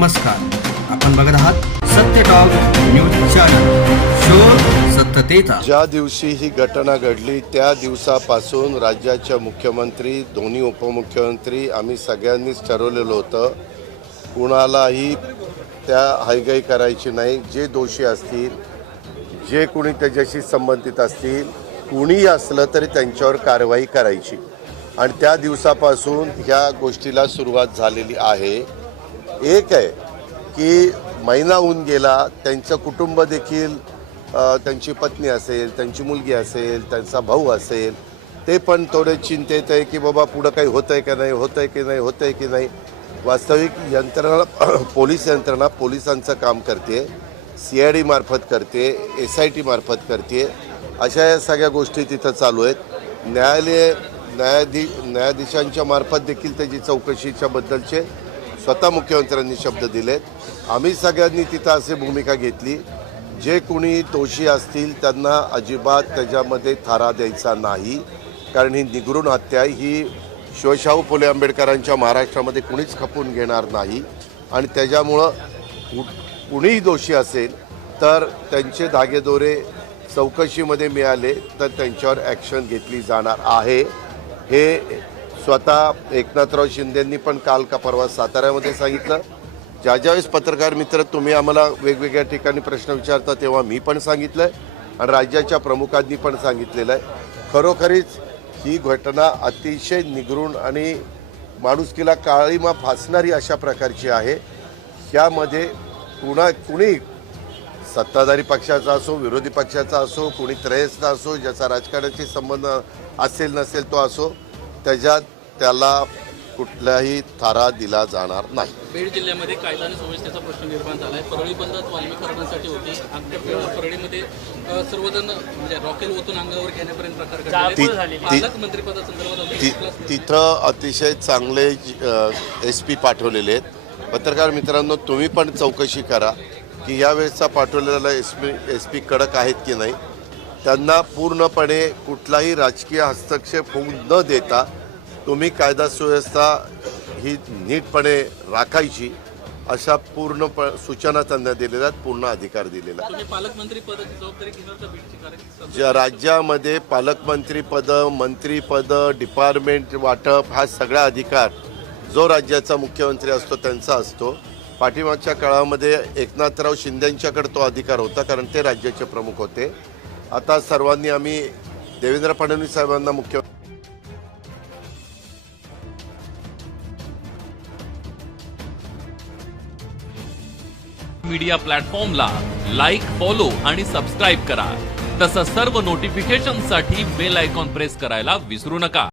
नमस्कार. आपण बघत आहात सत्य टॉक न्यूज चॅनल शोध सत्यतेचा. ज्या दिवशी ही घटना घडली त्या दिवसापासून राज्याच्या मुख्यमंत्री दोन्ही उपमुख्यमंत्री आम्ही सगळ्यांनीच ठरवलेलं होतं कुणालाही त्या हायगाई करायची नाही. जे दोषी असतील जे कोणी त्याच्याशी संबंधित असतील कुणीही असलं तरी त्यांच्यावर कारवाई करायची. आणि त्या दिवसापासून ह्या गोष्टीला सुरुवात झालेली आहे. एक आहे की महिना होऊन गेला त्यांचं कुटुंब देखील त्यांची पत्नी असेल त्यांची मुलगी असेल त्यांचा भाऊ असेल ते पण थोडे चिंतेत आहे की बाबा पुढं काही होतं आहे का नाही होतं आहे की नाही होतं आहे की नाही. वास्तविक यंत्रणा पोलीस यंत्रणा पोलिसांचं काम करते सी आय डी मार्फत करते एस आय टी मार्फत करते. अशा या सगळ्या गोष्टी तिथं चालू आहेत. न्यायालय न्यायाधी न्यायाधीशांच्या मार्फत देखील त्याची चौकशीच्या बद्दलचे स्वतः मुख्यमंत्र्यांनी शब्द दिलेत. आम्ही सगळ्यांनी तिथं असे भूमिका घेतली. जे कोणी दोषी असतील त्यांना अजिबात त्याच्यामध्ये थारा द्यायचा नाही. कारण ही निगरून हत्या ही शिवशाहू फुले आंबेडकरांच्या महाराष्ट्रामध्ये कुणीच खपून घेणार नाही. आणि त्याच्यामुळं कुणीही दोषी असेल तर त्यांचे धागेदोरे चौकशीमध्ये मिळाले तर त्यांच्यावर ॲक्शन घेतली जाणार आहे. हे स्वतः एकनाथराव शिंदेंनी पण काल का परवा साताऱ्यामध्ये सांगितलं. ज्या ज्यावेळेस पत्रकार मित्र तुम्ही आम्हाला वेगवेगळ्या ठिकाणी प्रश्न विचारता तेव्हा मी पण सांगितलं आहे आणि राज्याच्या प्रमुखांनी पण सांगितलेलं आहे. खरोखरीच ही घटना अतिशय निगरून आणि माणुसकीला काळीमा फासणारी अशा प्रकारची आहे. ह्यामध्ये कुणा कुणी सत्ताधारी पक्षाचा असो विरोधी पक्षाचा असो कुणी त्रयस्थ असो ज्याचा राजकारणाशी संबंध असेल नसेल तो असो त्याच्यात त्याला कुठलाही थारा दिला जाणार नाही. बीड जिल्ह्यामध्ये कायदा आणि सुव्यवस्थेचा प्रश्न निर्माण झाला आहे परळी बंद वाल्मी करण्यासाठी होती परळीमध्ये सर्वजण म्हणजे रॉकेल ओतून अंगावर घेण्यापर्यंत प्रकार तिथं अतिशय चांगले एस पी पाठवलेले आहेत. पत्रकार मित्रांनो तुम्ही पण चौकशी करा की यावेळेसचा पाठवलेला एस पी एस पी कडक आहेत की नाही. त्यांना पूर्णपणे कुठलाही राजकीय हस्तक्षेप होऊ न देता तुम्ही कायदा सुव्यवस्था ही नीटपणे राखायची अशा पूर्ण प सूचना त्यांना दिलेल्या आहेत पूर्ण अधिकार दिलेला कारण ज्या राज्यामध्ये पालकमंत्रीपदं मंत्रीपदं डिपार्टमेंट वाटप हा सगळा अधिकार जो राज्याचा मुख्यमंत्री असतो त्यांचा असतो. पाठीमागच्या काळामध्ये एकनाथराव शिंदेंच्याकडे तो अधिकार होता कारण ते राज्याचे प्रमुख होते. आता सर्वांनी आम्ही देवेंद्र फडणवीस साहेबांना मुख्य मीडिया प्लॅटफॉर्मला लाईक फॉलो आणि सबस्क्राईब करा. तसंच सर्व नोटिफिकेशनसाठी बेल आयकॉन प्रेस करायला विसरू नका.